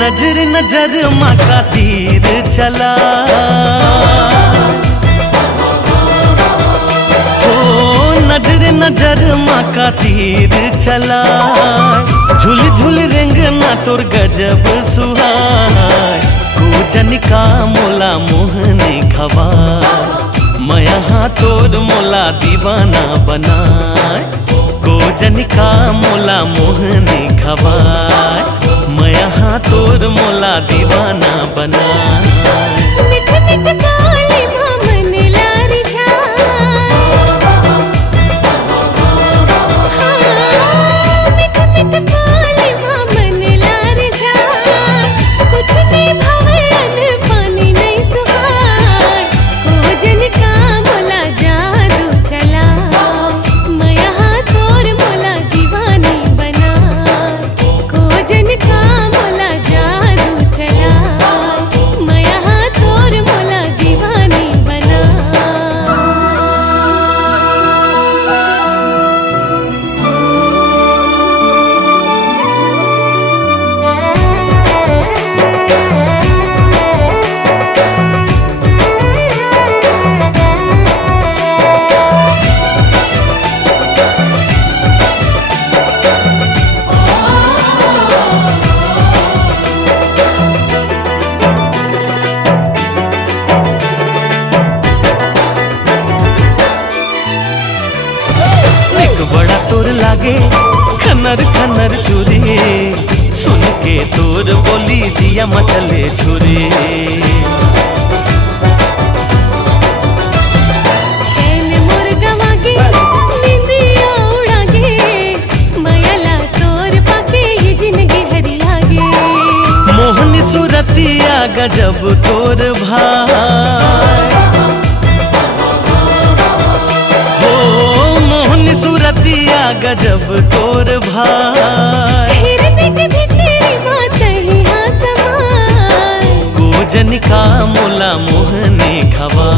नजर नजर माँ का तीर चला, हो नजर नजर माँ का तीर चला। झुल झुल रेंगना तोर गजब सुहाय, पूजन का मोला मोहने खवा। मैं यहाँ तोर मोला दीवाना बनाए, गोजन का मोला मोहने खवाए। मैं यहाँ तोर मोला दीवाना बनाए। मिठ मिठ बोली मन लारी जा, मिठ मिठ बोली मन लारी जा। कुछ भी भवन पानी नहीं सुहाय, गोजन का मोला जादू चला। मैं यहाँ तोर मोला दीवानी बना, गोजन का मोला जादू चला। मैं यहाँ तोर मोला दीवानी बना। बड़ा तोर लागे खनर खनर चूरे, सुन के तोर बोली दिया मचले छुरे। चैन मुर्गा के निंदिया उड़ागे, मायाला तोर पाके ये जिंदगी हरियागे। मोहनी सूरतिया गजब तोर भाई, सूरतिया गजब तोर भाई। हिरनी के भीतरी बात ही हाँ समाय, गोजन का मोला मोहने खवा।